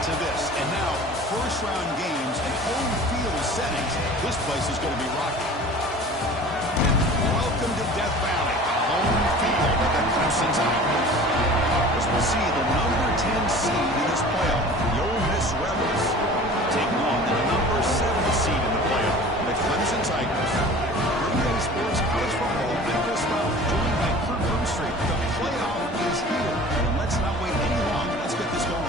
to this. And now, first-round games and home field settings. This place is going to be rocky. Welcome to Death Valley, a home field of the Clemson Tigers. As we'll see the number 10 seed in this playoff, the Ole Miss Rebels, taking on the number 7 seed in the playoff, the Clemson Tigers. Green Bay Sports College Football, I'm Chris Ralph, joined by Kurt Broomstreet. The playoff is here, and let's not wait any longer. Let's get this going.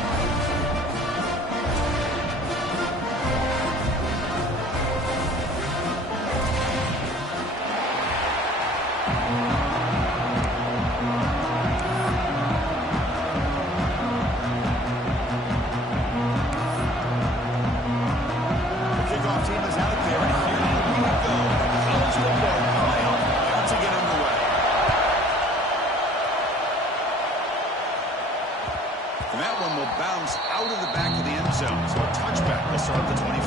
Out of the back of the end zone. So a touchback will start at the 25.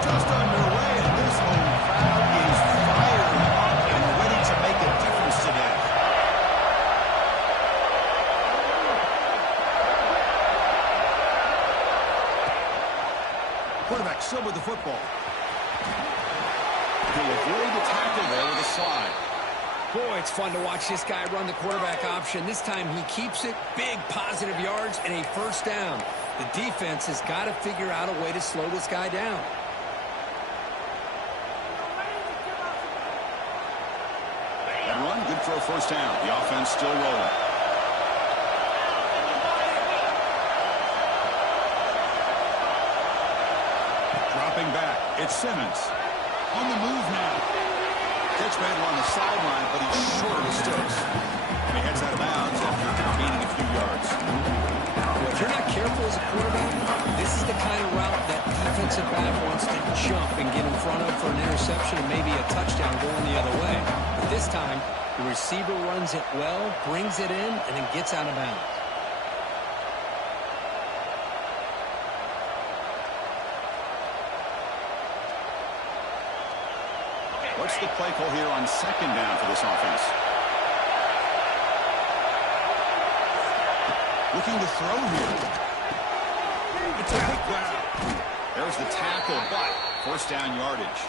Just underway, and this home crowd is fired up and ready to make a difference today. Quarterback still with the football. He'll avoid the tackle there with a slide. Boy, it's fun to watch this guy run the quarterback option. This time he keeps it, big positive yards, and a first down. The defense has got to figure out a way to slow this guy down. That run, good for a first down. The offense still rolling. Dropping back, it's Simmons. On the move now. Catch made along the sideline, but he's short of the sticks. And he heads out of bounds after gaining a few yards. Well, if you're not careful as a quarterback, this is the kind of route that defensive back wants to jump and get in front of for an interception and maybe a touchdown going the other way. But this time, the receiver runs it well, brings it in, and then gets out of bounds. What's the play call here on second down for this offense? Looking to throw here. It's a big grab. There's the tackle, but first down yardage.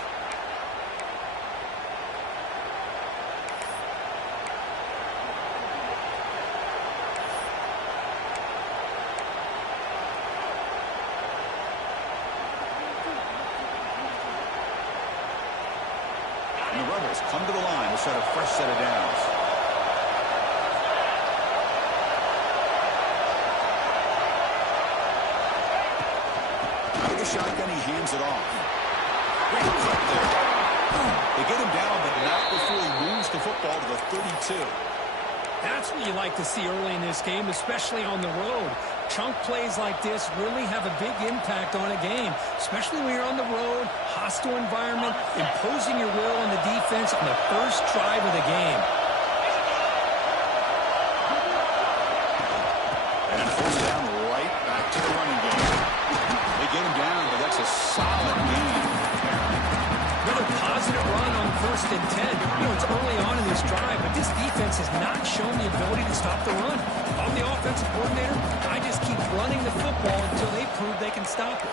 And the Rebels come to the line to set a fresh set of downs. Out of the shotgun, he hands it off. Great cut there. They get him down, but not before he moves the football to the 32. That's what you like to see early in this game, especially on the road. Chunk plays like this really have a big impact on a game, especially when you're on the road, hostile environment, imposing your will on the defense on the first drive of the game. And first down right back to the running game. They get him down, but that's a solid gain. Another positive run on 1st and 10. You know, it's early on in this drive, but this defense has not shown the ability to stop the run. I'm the offensive coordinator. I just keep running the football until they prove they can stop it.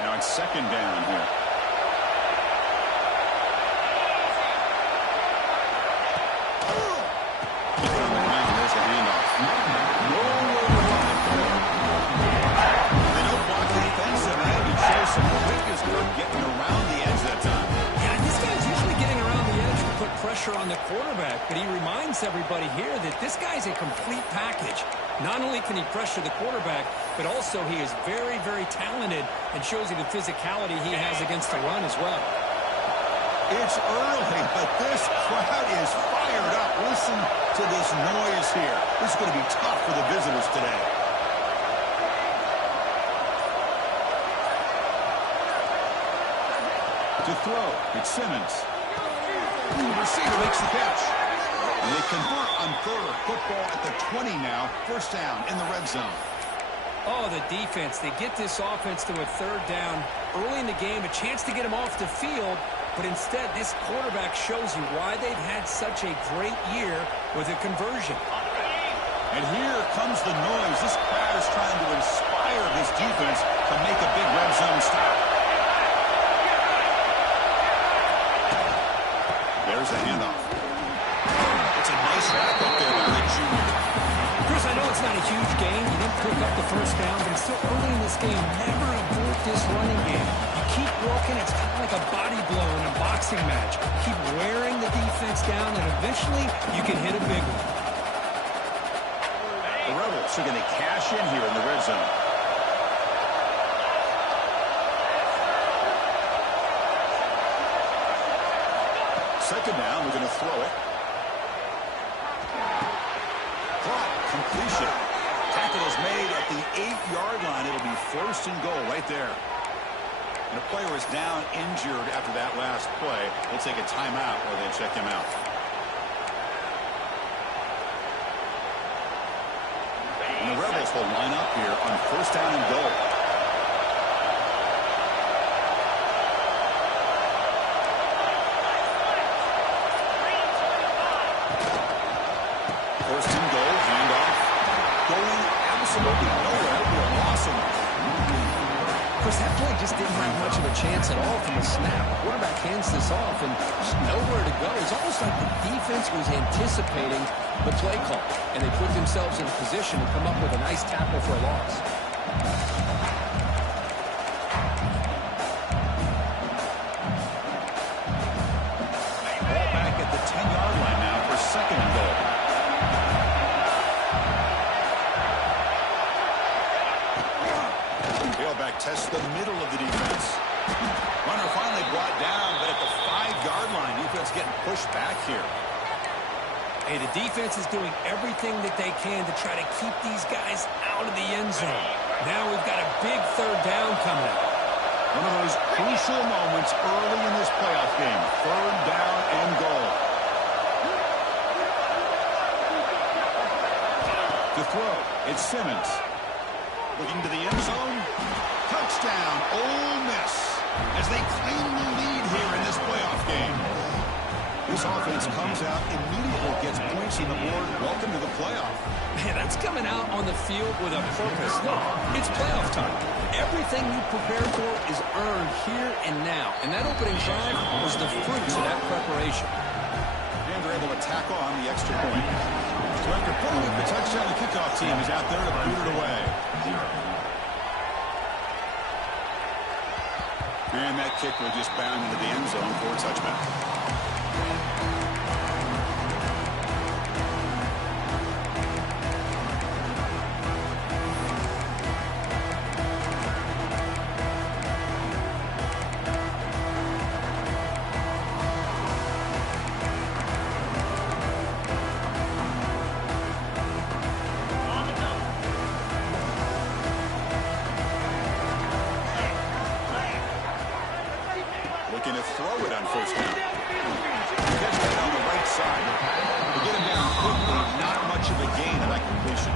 Now it's second down here. Keep it on the line. There's the handoff. Nowhere to run it there. They don't block the defensive end. It shows some quickness for getting around the edge that time. Yeah, this guy's usually getting around the edge to put pressure on the quarterback, but he reminds everybody here that this guy's a complete package. Not only can he pressure the quarterback, but also he is very, very talented and shows you the physicality he has against the run as well. It's early, but this crowd is fired up. Listen to this noise here. This is going to be tough for the visitors today. To throw, it's Simmons. The receiver makes the catch. And they convert on third. Football at the 20 now. First down in the red zone. Oh, the defense. They get this offense to a third down early in the game. A chance to get him off the field, but instead this quarterback shows you why they've had such a great year with a conversion. And here comes the noise. This crowd is trying to inspire this defense to make a big red zone stop. There's the handoff. It's a nice wrap up there by the junior. Chris, I know it's not a huge gain. You didn't pick up the first down, but it's still early in this game. Never abort this running game. You keep working. It's kind of like a body blow in a boxing match. Keep wearing the defense down, and eventually you can hit a big one. The Rebels are going to cash in here in the red zone. Second down, we're going to throw it. Caught, completion. Tackle is made at the 8-yard line. It'll be first and goal right there. And a player is down injured after that last play. They'll take a timeout or they'll check him out. And the Rebels will line up here on first down and goal. First and goal, handoff. Going absolutely nowhere. It'll be a loss of it. Chris, that play just didn't have much of a chance at all from the snap. The quarterback hands this off and just nowhere to go. It's almost like the defense was anticipating the play call, and they put themselves in a position to come up with a nice tackle for a loss. Ball back at the 10-yard line now for second and goal. Tailback tests the middle of the defense. Runner finally brought down, but at the 5-yard line, defense getting pushed back here. Hey, the defense is doing everything that they can to try to keep these guys out of the end zone. Now we've got a big third down coming up. One of those crucial moments early in this playoff game. Third down and goal. To throw, it's Simmons. Looking to the end zone. Touchdown, Ole Miss, as they claim the lead here in this playoff game. This offense comes out, immediately gets points on the board. Welcome to the playoff. Man, that's coming out on the field with a purpose. Look, it's playoff time. Everything you prepare for is earned here and now. And that opening drive was the fruits of that preparation. And they're able to tack on the extra point. So after putting up the touchdown, the kickoff team is out there to boot it away. And that kick will just bound into the end zone for a touchback. Looking to throw it on first down. Catch that on the right side. To get him down quickly, not much of a gain on that completion.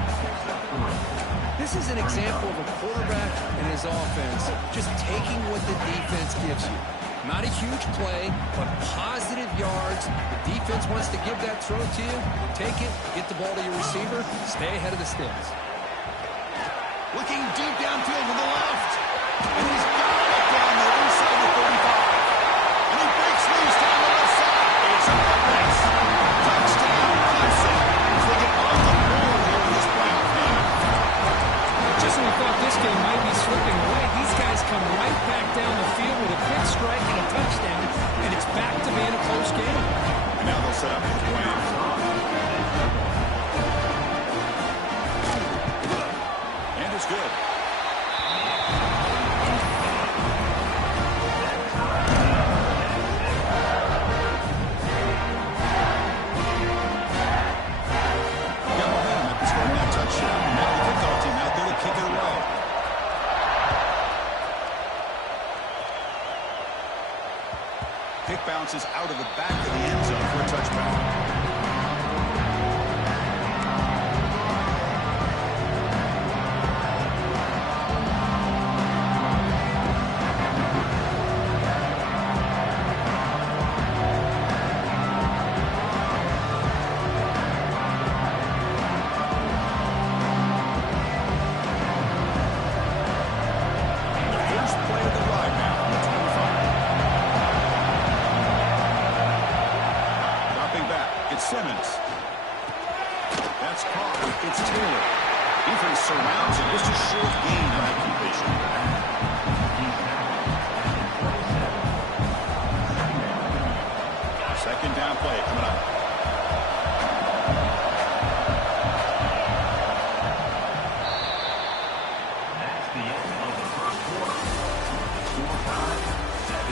This is an example of a quarterback and his offense just taking what the defense gives you. Not a huge play, but positive yards. The defense wants to give that throw to you. Take it, get the ball to your receiver, stay ahead of the sticks. Looking deep downfield to the left. And he's got it down there inside the 35. And he breaks loose down the left side. It's a race. Touchdown, Clemson. As they get on the board here in this playoff game. Just when we thought this game might be slipping away, these guys come right back down the field with a quick strike and a touchdown, and it's back to being a close game. And now they'll set up the play. And it's good. Got momentum after scoring that touchdown. Now the kickoff team out there to kick it away. Pick bounces out of the back of the end zone for a touchback. Simmons. That's caught. It's Taylor. Defense surrounds him. Just a short gain on that completion. Second down play coming up.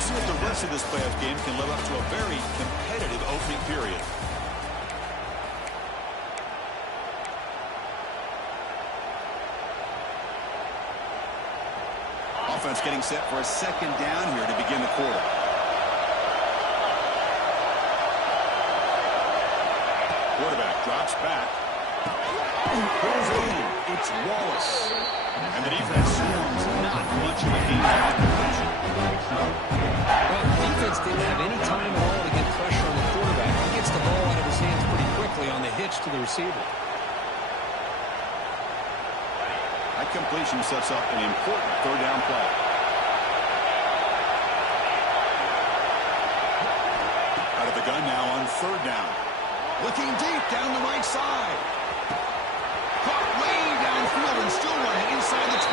See if the rest of this playoff game can live up to a very competitive opening period. Offense getting set for a second down here to begin the quarter. Quarterback drops back. Pulls it in. It's Wallace. And the defense swarms. Not much of a gain on that completion. Well, the defense didn't have any time at all to get pressure on the quarterback. He gets the ball out of his hands pretty quickly on the hitch to the receiver. That completion sets up an important third down play. Out of the gun now on third down. Looking deep down the right side. Caught way downfield and still running inside the 20.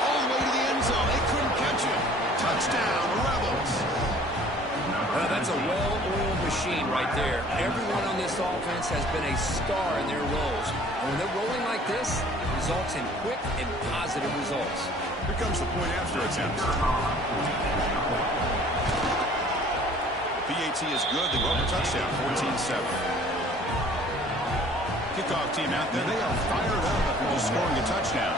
All the way to the end zone. They couldn't catch him. Touchdown, Rebels. Well, that's a well-oiled machine right there. Everyone on this offense has been a star in their roles. And when they're rolling like this, it results in quick and positive results. Here comes the point after attempt. PAT is good. They go for touchdown, 14-7. Kickoff team out there. They are fired up after just scoring a touchdown.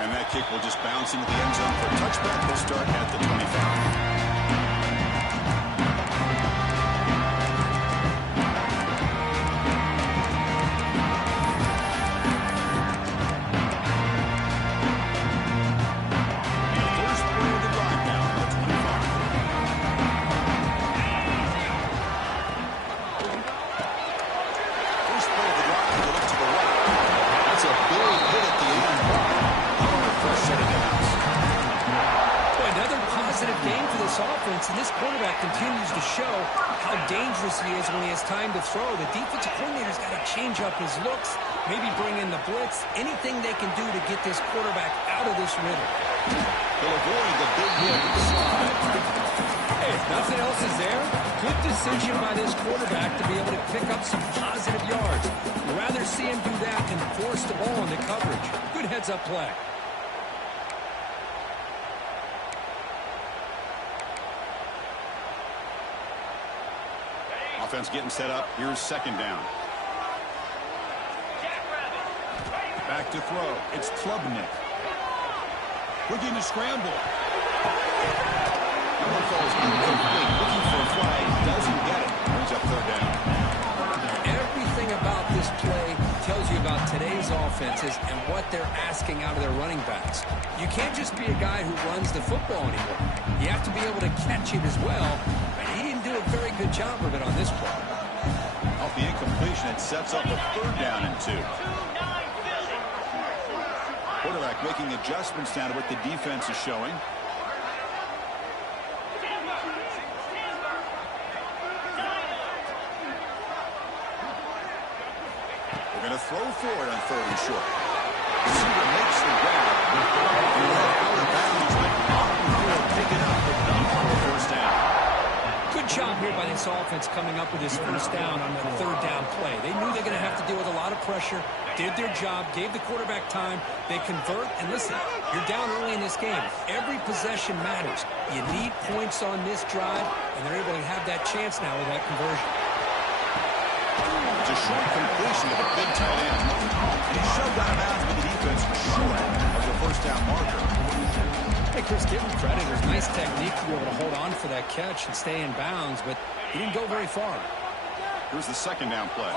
And that kick will just bounce into the end zone for a touchback. Will start at the 25. And this quarterback continues to show how dangerous he is when he has time to throw. The defensive coordinator's got to change up his looks, maybe bring in the blitz, anything they can do to get this quarterback out of this rhythm. He'll avoid the big hit to the slide. Hey, if nothing else is there, good decision by this quarterback to be able to pick up some positive yards. I'd rather see him do that than force the ball into coverage. Good heads-up play. Offense getting set up. Here's second down. Back to throw. It's Klubnik. Looking to scramble. Number falls incomplete. Looking for a flag. Doesn't get it. Brings up third down. Everything about this play tells you about today's offenses and what they're asking out of their running backs. You can't just be a guy who runs the football anymore. You have to be able to catch it as well. He didn't do a very good job of it on this play. Off the incompletion, it sets up a third down and 2. Quarterback making adjustments down to what the defense is showing. They're going to throw for it on third and short. Receiver makes the grab. And out of bounds, but off the field, pick it up, but not for a first down. Good job here by this offense coming up with this first down on the third down play. They knew they're going to have to deal with a lot of pressure, did their job, gave the quarterback time. They convert, and listen, you're down early in this game. Every possession matters. You need points on this drive, and they're able to have that chance now with that conversion. It's a short completion to the big tight end. And he shoved out of bounds, but the defense was short of the first down marker. Hey, Chris, give him credit. It was nice technique to be able to hold on for that catch and stay in bounds, but he didn't go very far. Here's the second down play.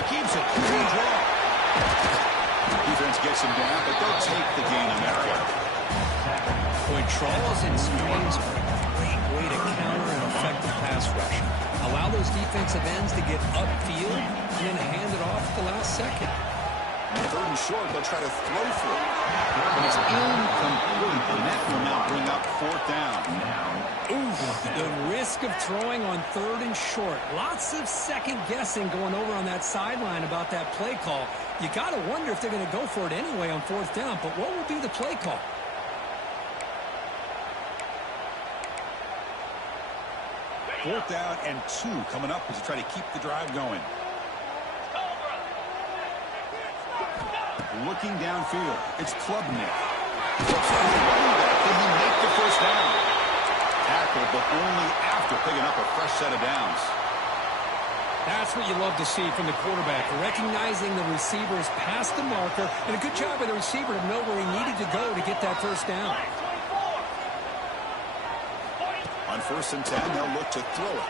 He keeps it. Clean draw. Defense gets him down, but they'll take the gain on that play. Boy, draws and screens are a great way to counter an effective pass rush. Allow those defensive ends to get upfield and then hand it off at the last second. Third and short, they'll try to throw for it. But it's incomplete, and that will now bring up fourth down. Ooh, the risk of throwing on third and short. Lots of second guessing going over on that sideline about that play call. You got to wonder if they're going to go for it anyway on fourth down, but what will be the play call? Fourth down and 2 coming up as you try to keep the drive going. Looking downfield, it's Klubnik. Flips on the running back. Can he make the first down? Tackled, but only after picking up a fresh set of downs. That's what you love to see from the quarterback, recognizing the receiver's past the marker, and a good job by the receiver to know where he needed to go to get that first down. On 1st and 10, they'll look to throw it.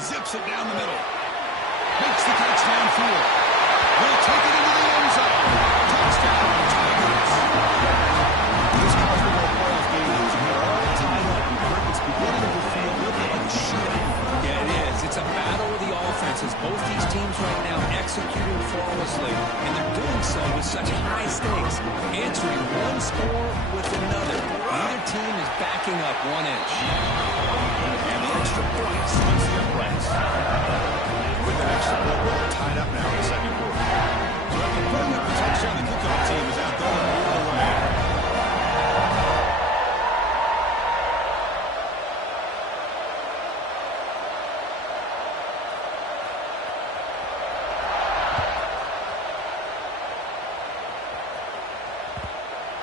Zips it down the middle. Makes the catch downfield. Will take it into the end zone. Touchdown, Tigers. This college football playoff game is all tied up. It's beginning to feel a little bit like a shootout. Yeah, it is. It's a battle of the offenses. Both these teams right now executing flawlessly, and they're doing so with such high stakes, answering one score with another. Neither team is backing up 1 inch. And the extra point sends the uprights. With that extra point, we're tied up now in the second quarter. So after putting up the touchdown, the kickoff team is out there to move away.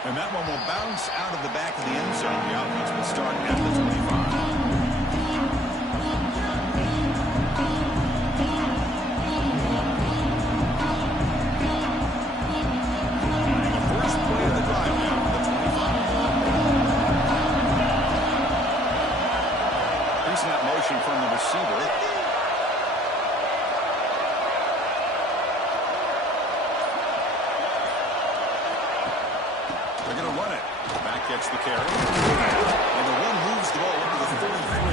And that one will bounce out of the back of the end zone. The offense will start at the 25. From the receiver. They're going to run it. Back gets the carry. And the one moves the ball up to the 33.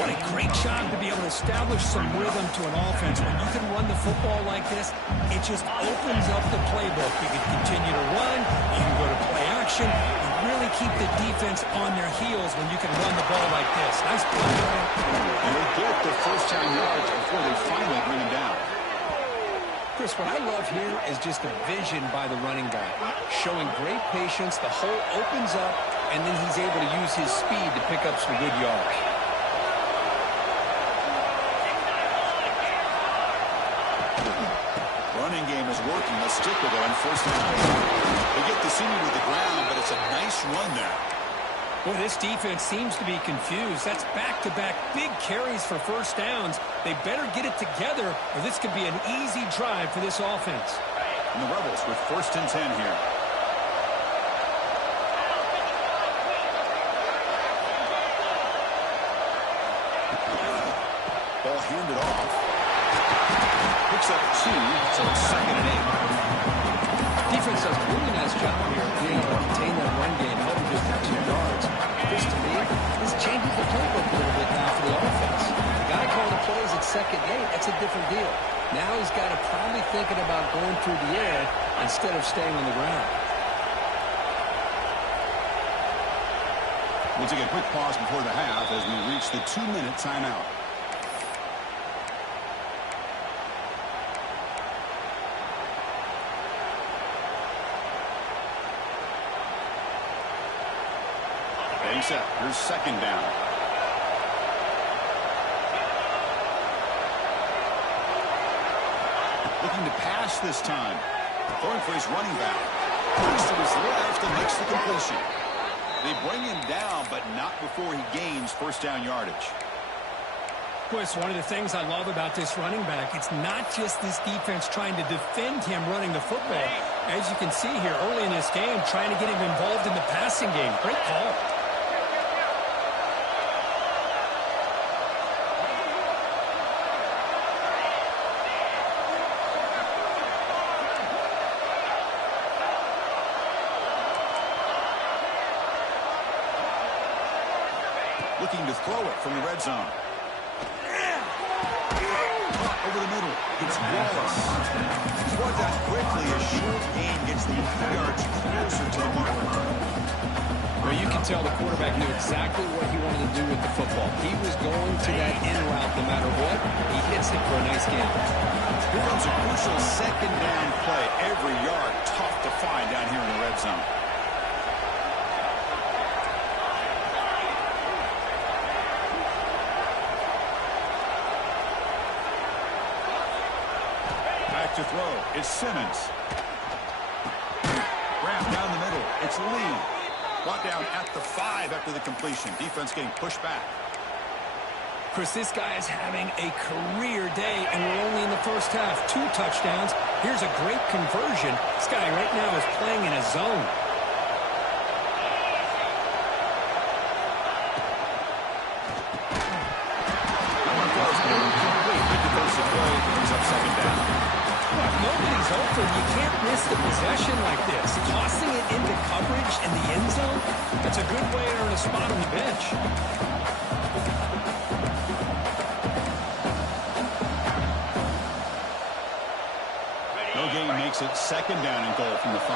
What a great job to be able to establish some rhythm to an offense. When you can run the football like this, it just opens up the playbook. You can continue to run. You can go to play action. Really keep the defense on their heels when you can run the ball like this. Nice play. And they get the first down yards before they finally bring him down. Chris, what I love here is just the vision by the running back. Showing great patience, the hole opens up, and then he's able to use his speed to pick up some good yards. Running game is working. Let's stick with it on first down. They get the senior to the ground, but it's a nice run there. Well, this defense seems to be confused. That's back-to-back big carries for first downs. They better get it together, or this could be an easy drive for this offense. And the Rebels with 1st and 10 here. Ball handed off. Picks up 2, so it's 2nd and 8. Defense does a really nice job here of being able to contain that run game, helping just get 2 yards. This, to me, this changes the playbook a little bit now for the offense. The guy calling the plays at 2nd and 8, that's a different deal. Now he's got to probably thinking about going through the air instead of staying on the ground. We'll take a quick pause before the half as we reach the 2-minute timeout. Getting set. Here's 2nd down. Looking to pass this time. Going for his running back. Looks to his left and makes the completion. They bring him down, but not before he gains first down yardage. Chris, one of the things I love about this running back, it's not just this defense trying to defend him running the football. As you can see here early in this game, trying to get him involved in the passing game. Great call. Looking to throw it from the red zone. over the middle. It's Wallace. He's brought down quickly. A short gain gets them a few yards closer to the marker. Well, you can tell the quarterback knew exactly what he wanted to do with the football. He was going to that in route no matter what. He hits it for a nice gain. Here comes a crucial second down play. Every yard tough to find down here in the red zone. Back to throw. It's Simmons. Wrapped down the middle. It's Lee. Brought down at the 5 after the completion. Defense getting pushed back. Chris, this guy is having a career day, and we're only in the first half. 2 touchdowns. Here's a great conversion. This guy right now is playing in a zone. Nobody's open. You can't miss the possession like this. Tossing it into coverage in the end zone, that's a good way to earn a spot on the bench. No gain makes it second down and goal from the 5.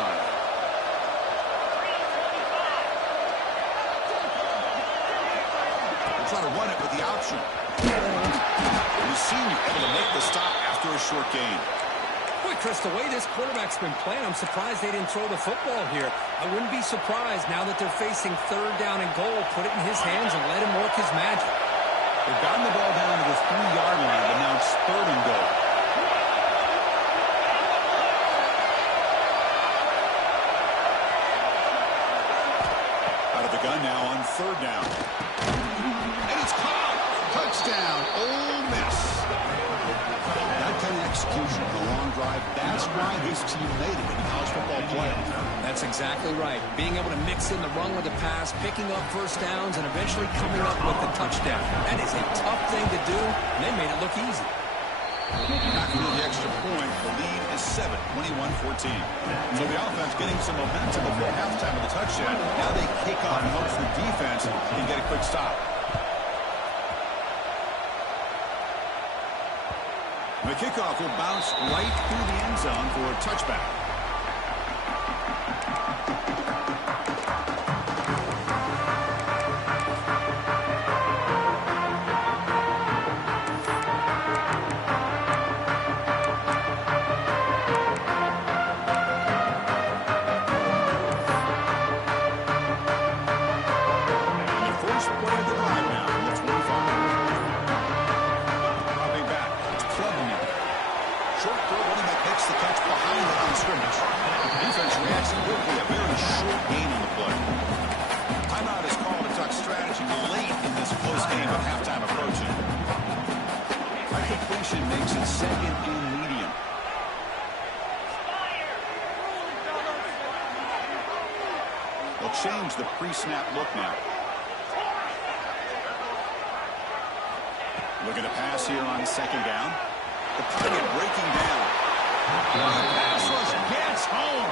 We'll try to run it with the option. And the senior able to make the stop after a short gain. Boy, Chris, the way this quarterback's been playing, I'm surprised they didn't throw the football here. I wouldn't be surprised now that they're facing third down and goal. Put it in his hands and let him work his magic. They've gotten the ball down to the 3-yard line, but now it's third and goal. Out of the gun now on third down. And it's caught. Touchdown, Ole Miss. That kind of execution on a long drive, that's why this team made it in the college football playoff. That's exactly right. Being able to mix in the run with the pass, picking up first downs, and eventually coming up with the touchdown. That is a tough thing to do, and they made it look easy. After the extra point, the lead is 7, 21-14. So the offense getting some momentum before halftime with the touchdown. Now they kick off and hopes the defense can get a quick stop. The kickoff will bounce right through the end zone for a touchback. Makes it second and medium. They'll change the pre-snap look now. Look at the pass here on second down. The pocket breaking down. Pass rush gets home.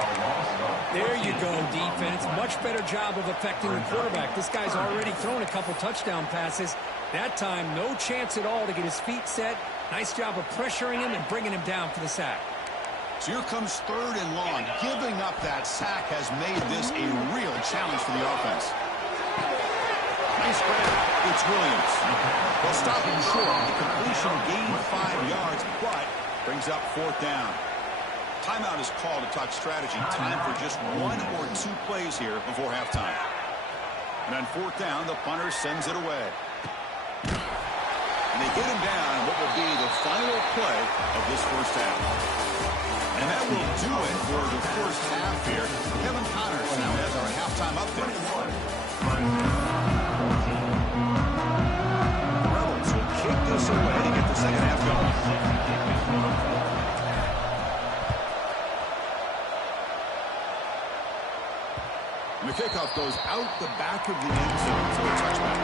There you go, defense. Much better job of affecting the quarterback. This guy's already thrown a couple touchdown passes. That time, no chance at all to get his feet set. Nice job of pressuring him and bringing him down for the sack. So here comes third and long. Giving up that sack has made this a real challenge for the offense. Nice grab. It's Williams. They'll stop him short. The completion gained 5 yards, but brings up fourth down. Timeout is called to talk strategy. Time for just 1 or 2 plays here before halftime. And on fourth down, the punter sends it away. And they get him down what will be the final play of this first half. And that will do it for the first half here. Kevin Connors now has our halftime update. Rebels will kick this away to get the second half going. And the kickoff goes out the back of the end zone for a touchback.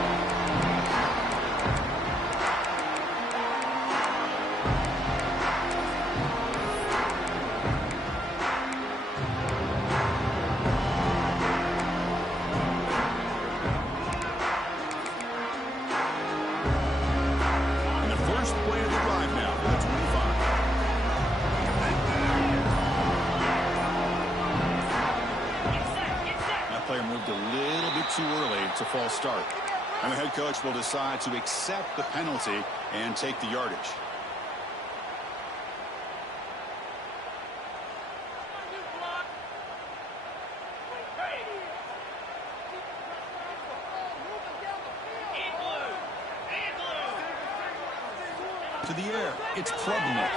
And the first play of the drive now for the 25. false start. And the head coach will decide to accept the penalty and take the yardage. To the air, it's Klubnik.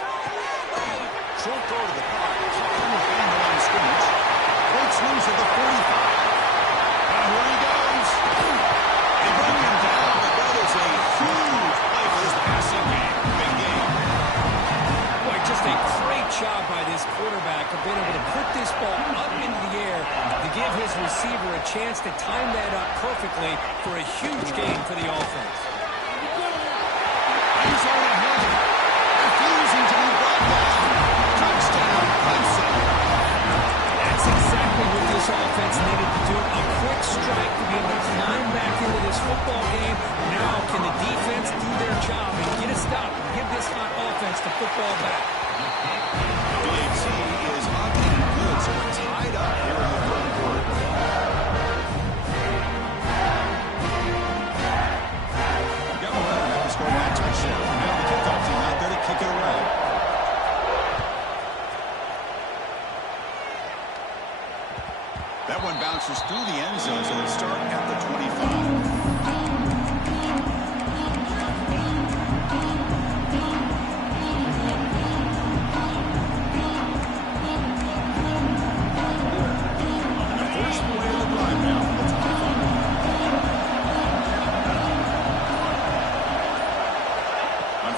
Short throw to the pocket. Almost down the line of scrimmage. Breaks loose at the 45. And here he goes. They bring him down, but that is a huge play for this passing game. Big game. Boy, just a great job by this quarterback of being able to put this ball up into the air to give his receiver a chance to time that up perfectly for a huge gain for the offense. He's on ahead, refusing to be brought down. Touchdown, Clemson. That's exactly what this offense needed to do. A quick strike to be able to climb back into this football game. Now can the defense do their job and get a stop and give this hot offense the football back? BAT is up and good, so we're tied up here in the third quarter. Got momentum after scoring that touchdown. Now the kickoff team out there to kick it away. That one bounces through the end zone, so they start at the 25.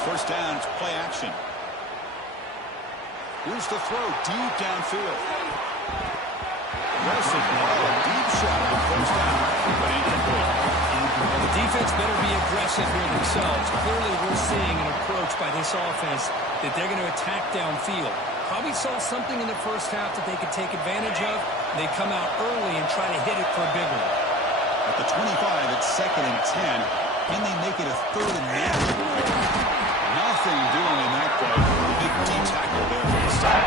First down, it's play action. Here's the throw deep downfield. Aggressive ball, deep shot on first down, but incomplete. Well, the defense better be aggressive here themselves. Clearly, we're seeing an approach by this offense that they're going to attack downfield. Probably saw something in the first half that they could take advantage of. They come out early and try to hit it for a big one. At the 25, it's 2nd and 10. Can they make it a 3rd and manageable? Nothing doing in that play. Big deep tackle there for the stop.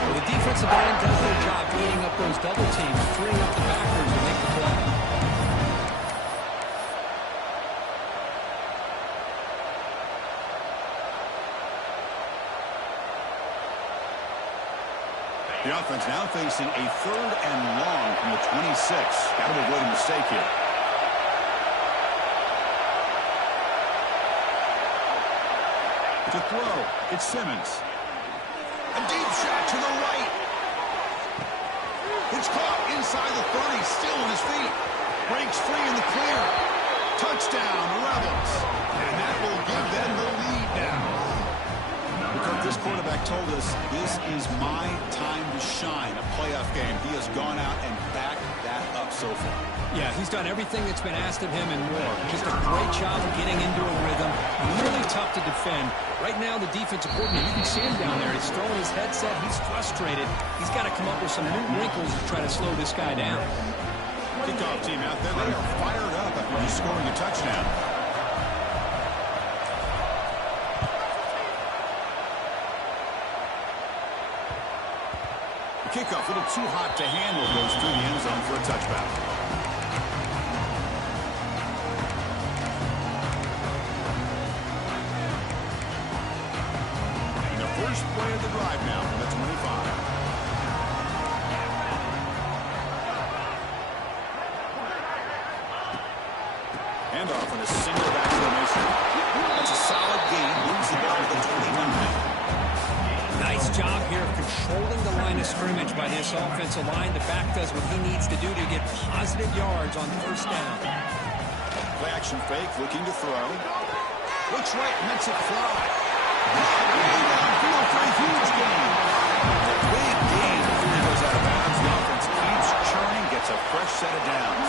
Well, the defensive line does their job beating up those double teams, freeing up the backers to make the play. The offense now facing a 3rd and long from the 26. Got to avoid a mistake here. To throw, it's Simmons. A deep shot to the right. It's caught inside the 30, still on his feet. Breaks free in the clear. Touchdown, Rebels. And that will give them the lead now. Because this quarterback told us this is my time to shine, a playoff game. He has gone out and backed that up so far. Yeah, he's done everything that's been asked of him and more. Just a great job of getting into a rhythm. Really tough to defend. Right now, the defensive coordinator, you can see him down there. He's throwing his headset. He's frustrated. He's got to come up with some new wrinkles to try to slow this guy down. Kickoff team out there. They are fired up after just scoring a touchdown. The kickoff, a little too hot to handle, goes through the end zone for a touchback. First play of the drive now from the 25. Handoff on a single back formation. That's a solid gain. Moves the ball to the 29. Nice job here of controlling the line of scrimmage by this offensive line. The back does what he needs to do to get positive yards on first down. Play action fake, looking to throw. Looks right, makes it fly. For a huge gain. A big gain before he goes out of bounds. The offense keeps churning, gets a fresh set of downs.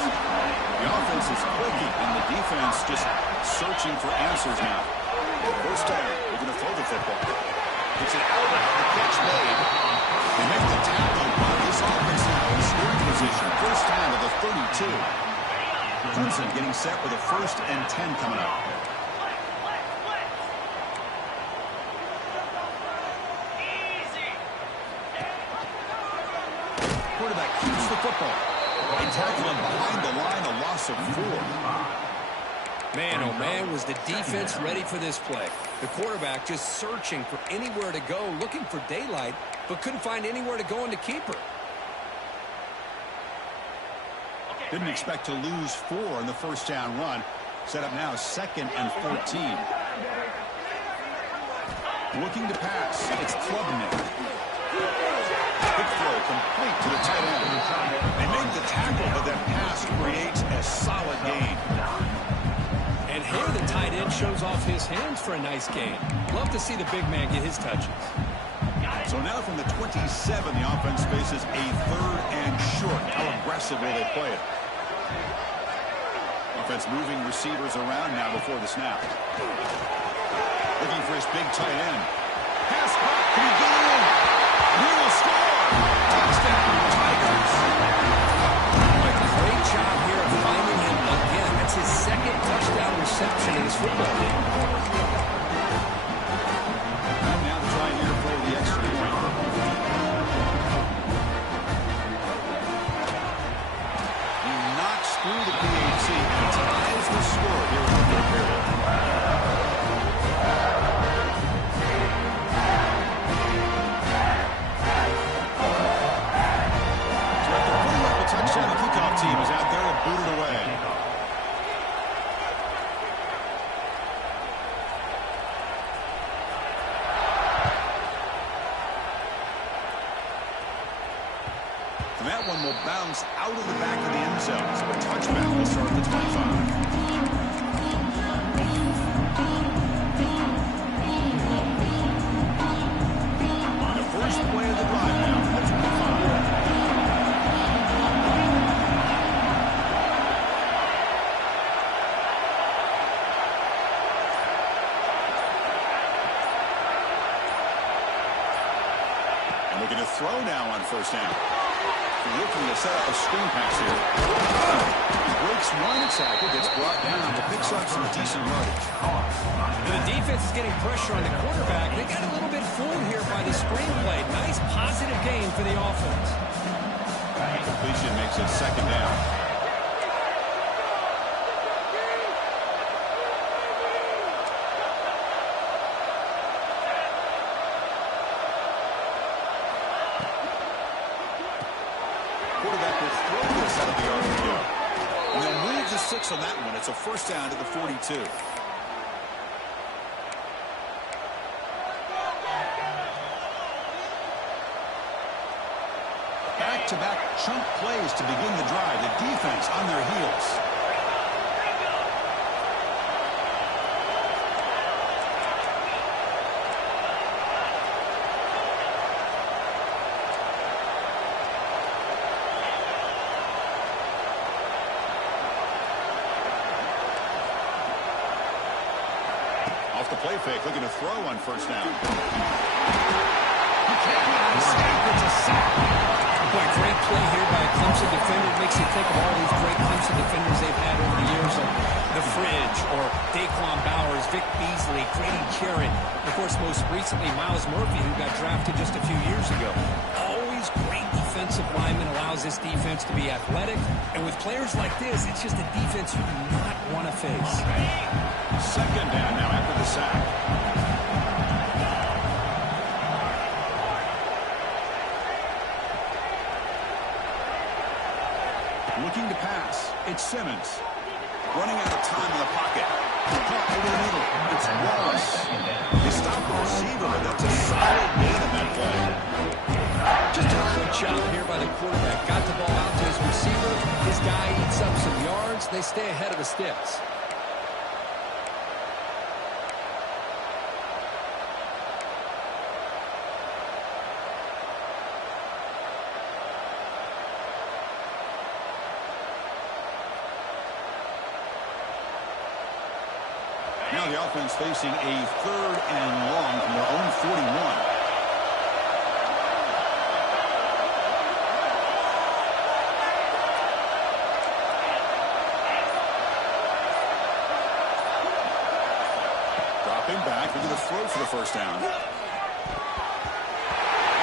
The offense is clicking, and the defense just searching for answers now. First down, they're going to throw the football. It's an outlet, the catch made. They make the tackle, but this offense now in scoring position. First down to the 32. Clemson getting set with a 1st and 10 coming up. Quarterback keeps the football. And tackle him behind the line, a loss of 4. Man, oh man, was the defense ready for this play. The quarterback just searching for anywhere to go, looking for daylight, but couldn't find anywhere to go in the keeper. Didn't expect to lose 4 in the first down run. Set up now 2nd and 14. Looking to pass. It's Klubnik. Quick throw complete to the tight end. They made the tackle, but that pass creates a solid gain. And here the tight end shows off his hands for a nice gain. Love to see the big man get his touches. So now from the 27, the offense faces a 3rd and short. How aggressive will they play it? Offense moving receivers around now before the snap. Looking for his big tight end. Pass caught. Can he get it in? He will score. Touchdown, Tigers. Great job here of finding him again. That's his 2nd touchdown reception in this football game. And now to try here for the extra point. He knocks through the PAT and ties the score here in the 3rd period. Touchdown. The kickoff team is out there to boot it away. And that one will bounce out of the back of the end zone. So a touchback will start at the 25. The first play of the drive now from the 25. Looking to throw now on first down. Looking to set up a screen pass here. Breaks one tackle, gets brought down, but picks up some decent yardage. And the defense is getting pressure on the quarterback. They got a little bit fooled here by the screenplay. Nice positive gain for the offense. Completion makes it 2nd down. Quarterback will throw this out of the RPO. And they'll move the 6 on that one. It's a first down to the 42. Back-to-back chunk plays to begin the drive. The defense on their heels. Off the play fake, looking to throw on first down. He cannot escape. It's a sack. Boy, great play here by a Clemson defender. It makes you think of all these great Clemson defenders they've had over the years, like The Fridge or Daquan Bowers, Vic Beasley, Grady Jarrett. Of course, most recently, Miles Murphy, who got drafted just a few years ago. Always great defensive lineman, allows this defense to be athletic. And with players like this, it's just a defense you do not want to face. 2nd down now after the sack. Looking to pass. It's Simmons. Running out of time in the pocket. Caught over the middle. It's Wallace. He stopped the receiver, but that's a solid gain in that play. Just a good job here by the quarterback. Got the ball out to his receiver. His guy eats up some yards. They stay ahead of the sticks. Now the offense facing a 3rd and long from their own 41. Dropping back, looking to throw for the first down. And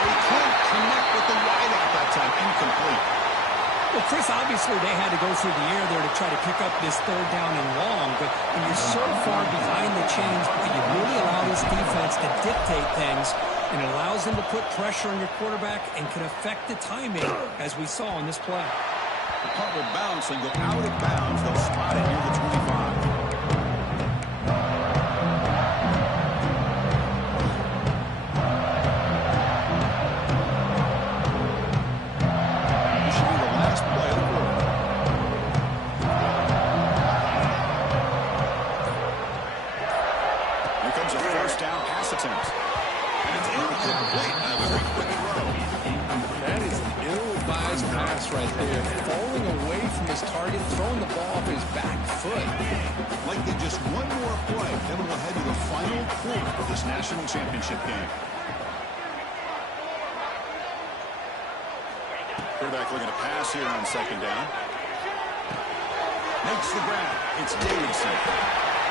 he can't connect with the wideout that time. Incomplete. Well, Chris, obviously they had to go through the air there to try to pick up this third down and long, but when you're so far behind the chains, you really allow this defense to dictate things, and it allows them to put pressure on your quarterback and can affect the timing, as we saw in this play. The punt will bounce and go out of bounds. They'll spot it near the 25. Right there, falling away from his target, throwing the ball off his back foot. Likely just one more play, then we'll head to the final quarter of this national championship game. Quarterback looking to pass here on second down. Makes the grab. It's Davidson.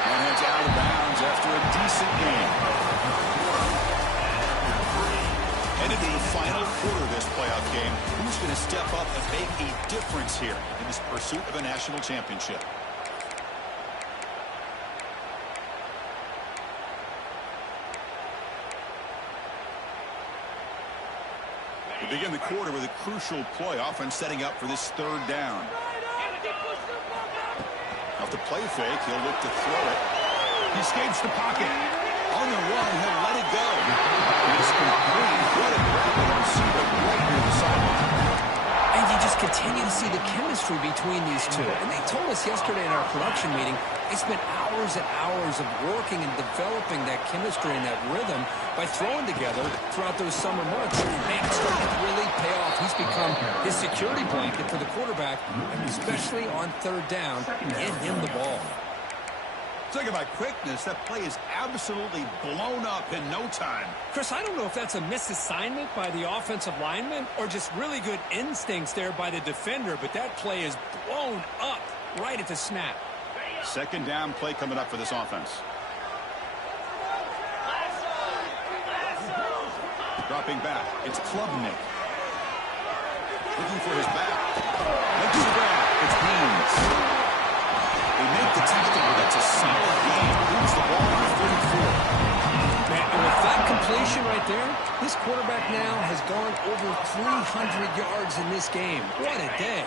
And heads out of bounds after a decent game. Headed to the final quarter of this playoff game. Who's going to step up and make a difference here in this pursuit of a national championship? We begin the quarter with a crucial play. Offense setting up for this third down. Off the play fake, he'll look to throw it. He escapes the pocket. On the run, he'll let it go. It's complete. What a grab by the receiver right near the sideline. And you just continue to see the chemistry between these two. And they told us yesterday in our production meeting, they spent hours and hours of working and developing that chemistry and that rhythm by throwing together throughout those summer months. Man, it's starting to really pay off. He's become his security blanket for the quarterback, and especially on third down, get him the ball. Talk about quickness. That play is absolutely blown up in no time. Chris, I don't know if that's a misassignment by the offensive lineman or just really good instincts there by the defender, but that play is blown up right at the snap. Second down play coming up for this offense. Dropping back. It's Klubnik. Looking for his back. Makes the grab. It's Haynes. They make the tackle, but that's a solid game. Moves the ball to 34. Man, and with that completion right there, this quarterback now has gone over 300 yards in this game. What a day.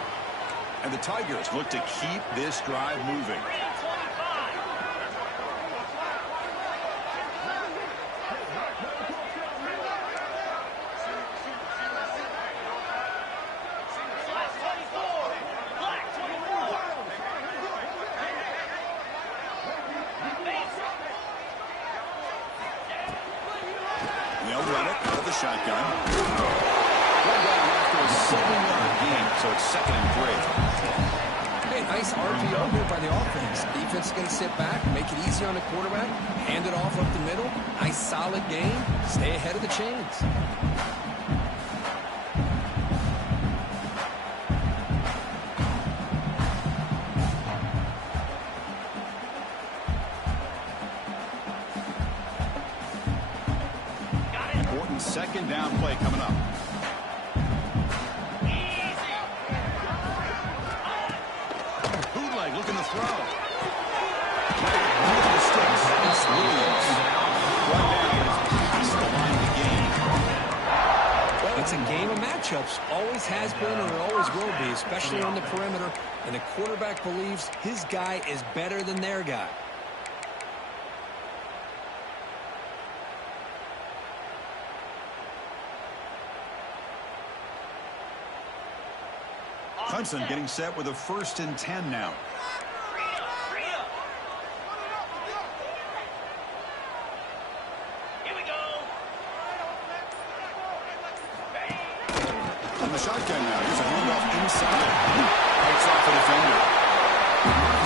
And the Tigers look to keep this drive moving. Shotgun. One down after a 7-yard gain, so it's 2nd and 3. Hey, nice RPO here by the offense. Defense is going to sit back, make it easy on the quarterback, hand it off up the middle. Nice solid game. Stay ahead of the chains. Second down play coming up. Bootleg looking to throw. Under the sticks. It's Williams. One down. Past the line of the game. Well, it's a game of matchups. Always has been and it always will be, especially on the perimeter. And the quarterback believes his guy is better than their guy. Clemson getting set with a 1st and 10 now. Here we go. On the shotgun now. Here's a handoff inside. Breaks off the defender.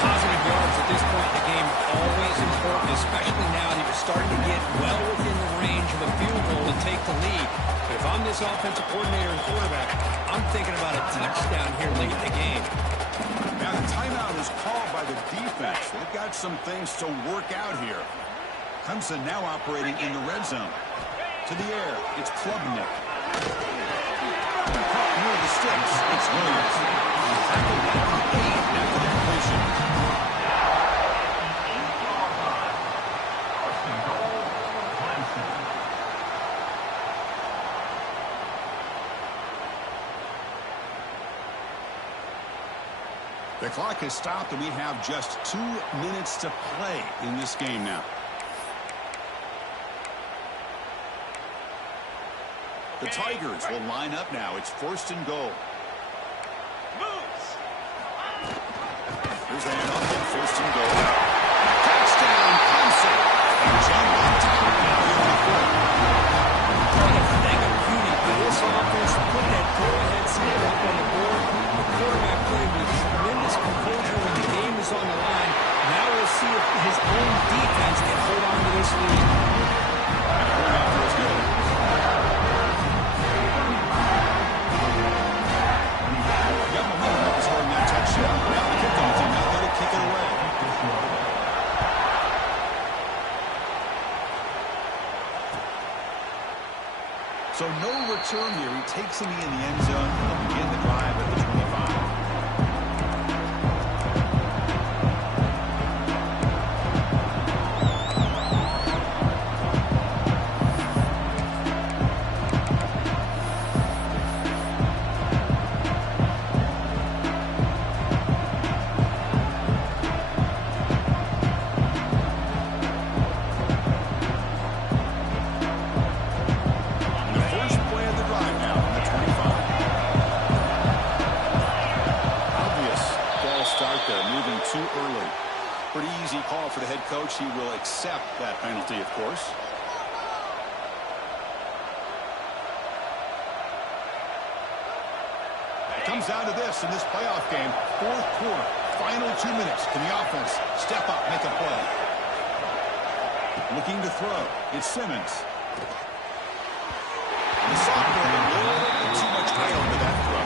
Positive yards at this point in the game, always important, especially now that you're starting to get well within the range of a field goal to take the lead. But if I'm this offensive coordinator and quarterback, I'm thinking about a touchdown here late in the game. Now the timeout is called by the defense. They've got some things to work out here. Clemson now operating in the red zone. To the air, it's Klubnik. Near the sticks. It's Williams. Tackled at the 8 after the completion. The clock has stopped, and we have just 2 minutes to play in this game now. The Tigers will line up now. It's 1st and goal. Here's the handoff on 1st and goal. Touchdown, Clemson. And jump on top. What a thing of beauty for this offense to put that go-ahead score up on the board. The quarterback played with tremendous composure when the game is on the line. Now we'll see if his own defense can hold on to this lead. So no return here. He takes him in the end zone. He'll begin the drive at the 25. Too early. Pretty easy call for the head coach. He will accept that penalty, of course. It comes down to this in this playoff game. 4th quarter, final 2 minutes. Can the offense step up, make a play? Looking to throw. It's Simmons. And the sophomore a little bit too much trail to that throw.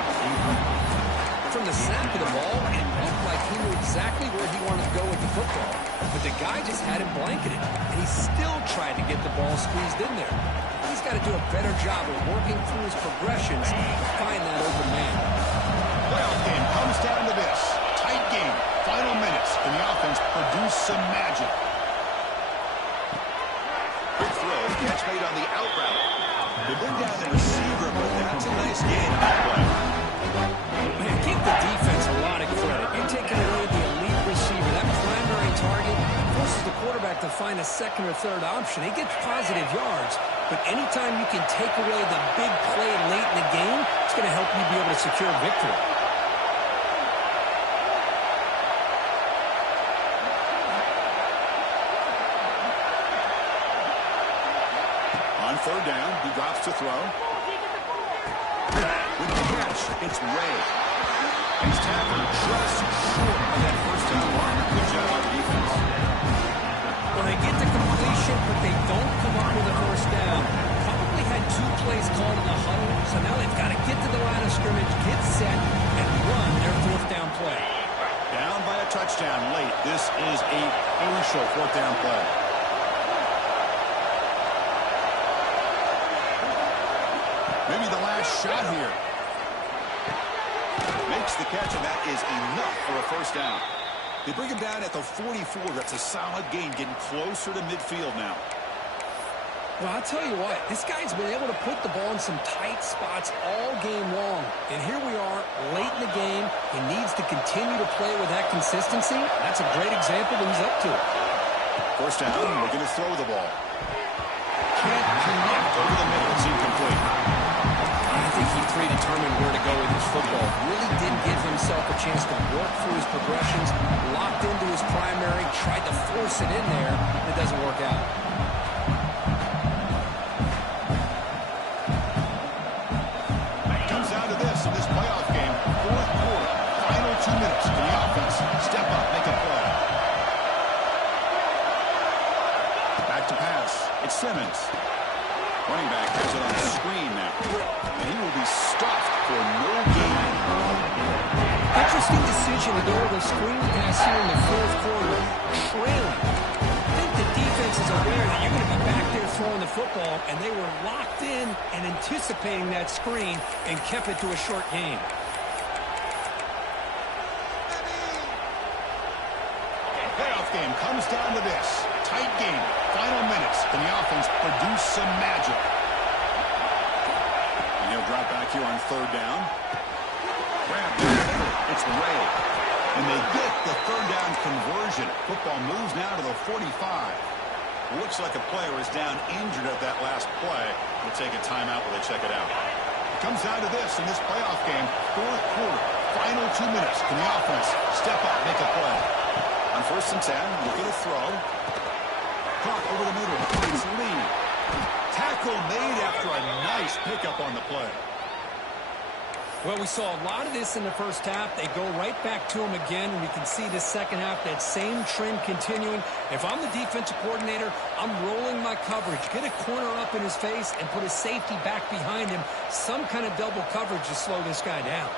From the snap of the ball, it looked like he knew exactly where he wanted to go with the football. But the guy just had him blanketed, and he still tried to get the ball squeezed in there. He's got to do a better job of working through his progressions to find that open man. Playoff game comes down to this. Tight game. Final minutes. Can the offense produce some magic? Quick throw. Catch made on the out route. They bring down the receiver, but that's a nice gain on that play. Man, give the defense a lot of credit. You're taking away the elite receiver. That primary target forces the quarterback to find a second or third option. He gets positive yards, but anytime you can take away the big play late in the game, it's going to help you be able to secure victory. On 3rd down, he drops to throw. With the catch, it's Ray. He's tackled just short of that 1st down mark. Good job on defense. Well, they get the completion, but they don't come up with a 1st down. Probably had 2 plays called in the huddle, so now they've got to get to the line of scrimmage, get set, and run their 4th down play. Down by a touchdown late. This is a crucial 4th down play. Maybe the last shot here. Makes the catch, and that is enough for a 1st down. They bring him down at the 44. That's a solid gain, getting closer to midfield now. Well, I'll tell you what, this guy's been able to put the ball in some tight spots all game long. And here we are, late in the game. He needs to continue to play with that consistency. That's a great example that he's up to. 1st down, we're going to throw the ball. Can't connect over the middle. It's incomplete. I think he predetermined where to go with his football. Really didn't give himself a chance to work through his progressions, locked into his primary, tried to force it in there, and it doesn't work out. It comes down to this in this playoff game. 4th quarter, final 2 minutes. Can the offense step up, make a play? Back to pass. It's Simmons. Running back has it on the screen now. And he will be stuffed for no gain. Interesting decision to go with a screen pass here in the 4th quarter, trailing. I think the defense is aware that you're going to be back there throwing the football, and they were locked in and anticipating that screen and kept it to a short game. Playoff game comes down to this. Tight game. Final minutes. Can the offense produce some magic? And he'll drop back here on third down. Grab. It's Ray. And they get the third down conversion. Football moves now to the 45. Looks like a player is down injured at that last play. We'll take a timeout while they check it out. It comes down to this in this playoff game. Fourth quarter. Final 2 minutes. Can the offense step up, make a play? On 1st and 10, looking to throw. Clock over the middle. It's Lee. Tackle made after a nice pickup on the play. Well, we saw a lot of this in the first half. They go right back to him again, and we can see the second half, that same trend continuing. If I'm the defensive coordinator, I'm rolling my coverage. Get a corner up in his face and put a safety back behind him. Some kind of double coverage to slow this guy down.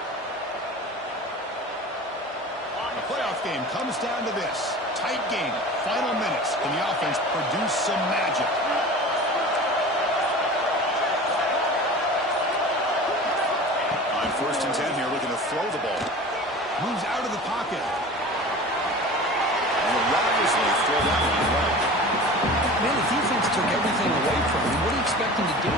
The playoff game comes down to this. Tight game. Final minutes. Can the offense produce some magic? On 1st and 10 here, looking to throw the ball. Moves out of the pocket. And wisely throw that one right. Man, the defense took everything away from him. What do you expect him to do?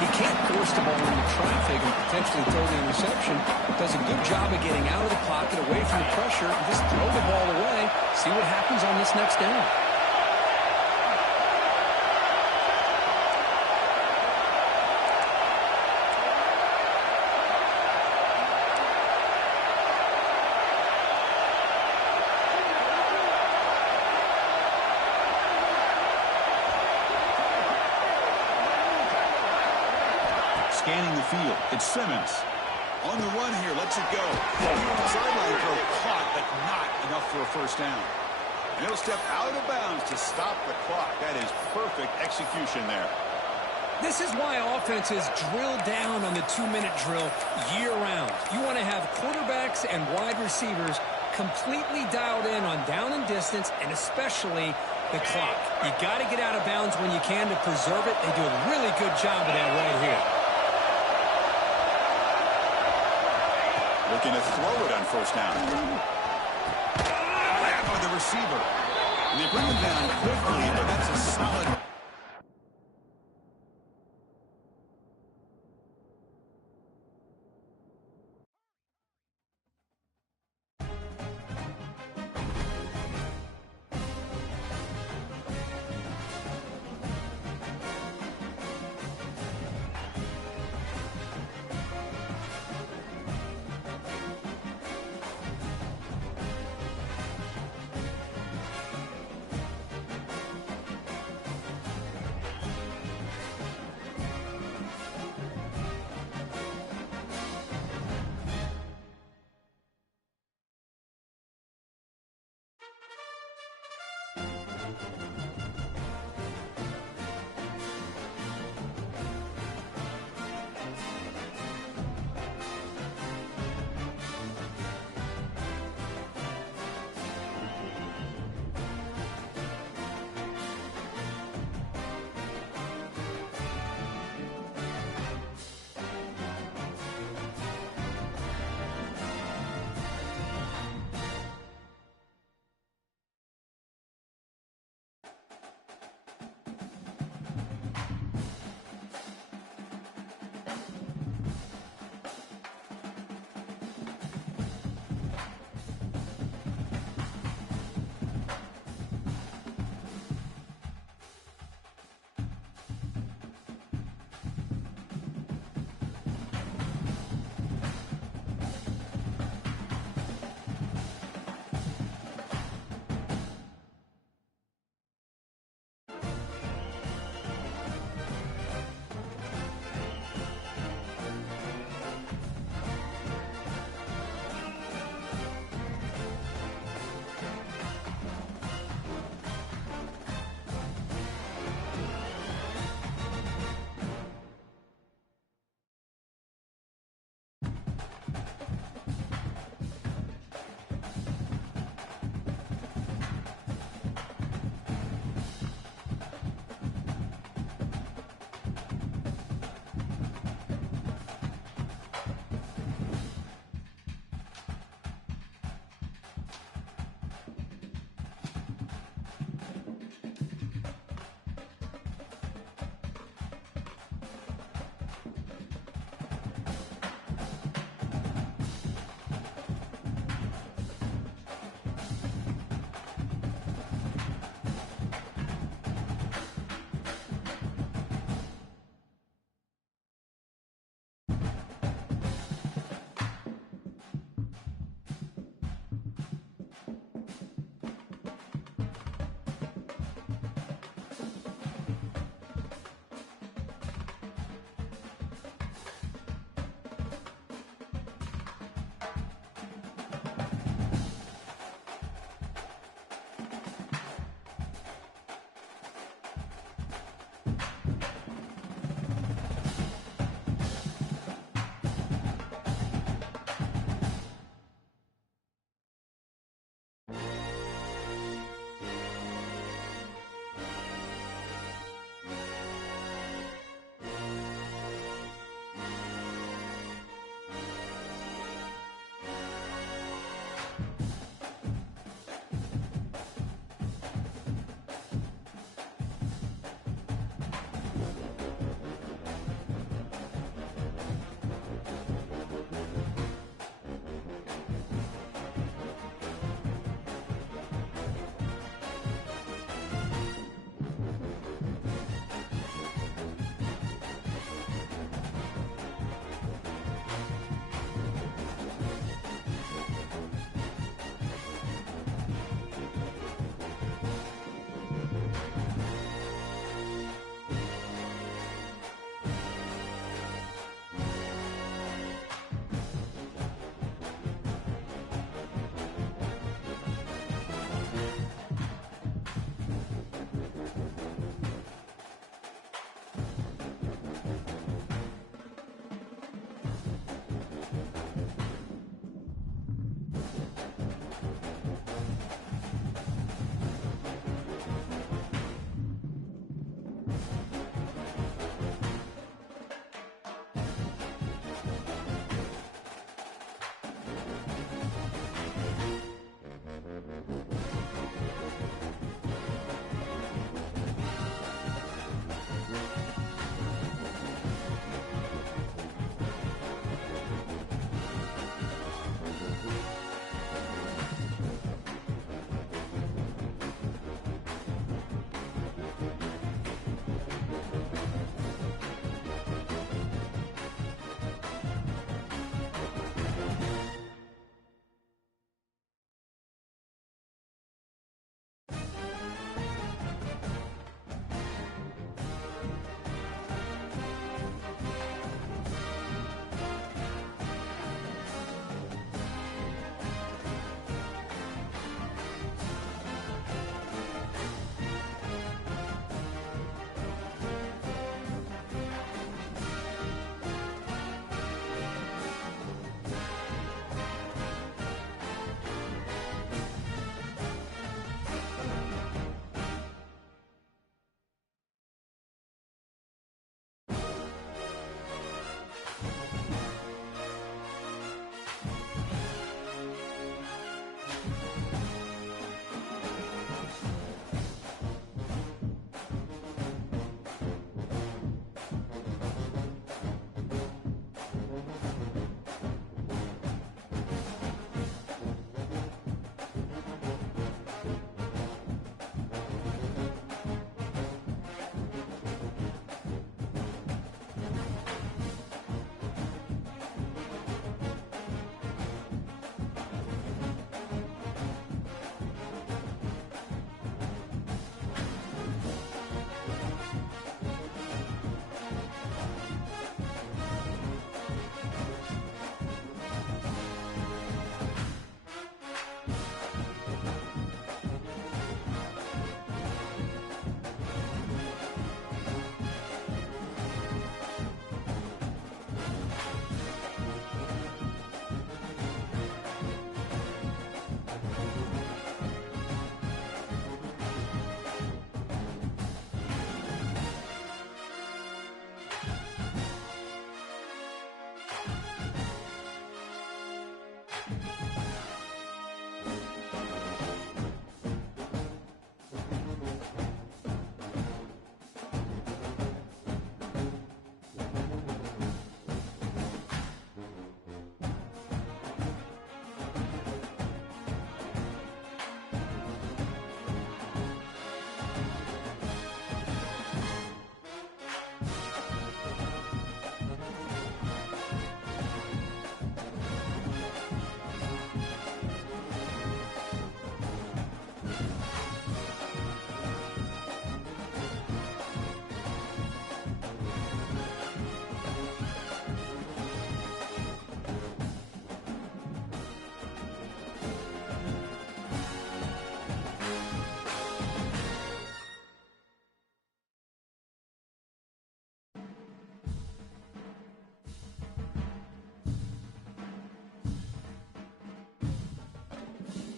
He can't force the ball into traffic and potentially throw the interception. Does a good job of getting out of the pocket, away from the pressure, and just throw the ball away. See what happens on this next down. Scanning the field. It's Simmons. On the run here. Lets it go. Sideline throw caught, but not enough for a first down. And he'll step out of bounds to stop the clock. That is perfect execution there. This is why offenses drill down on the 2-minute drill year-round. You want to have quarterbacks and wide receivers completely dialed in on down and distance, and especially the clock. You got to get out of bounds when you can to preserve it. They do a really good job of that right here. Looking to throw it on first down. Grab by the receiver. And they bring him down quickly, but that's a solid...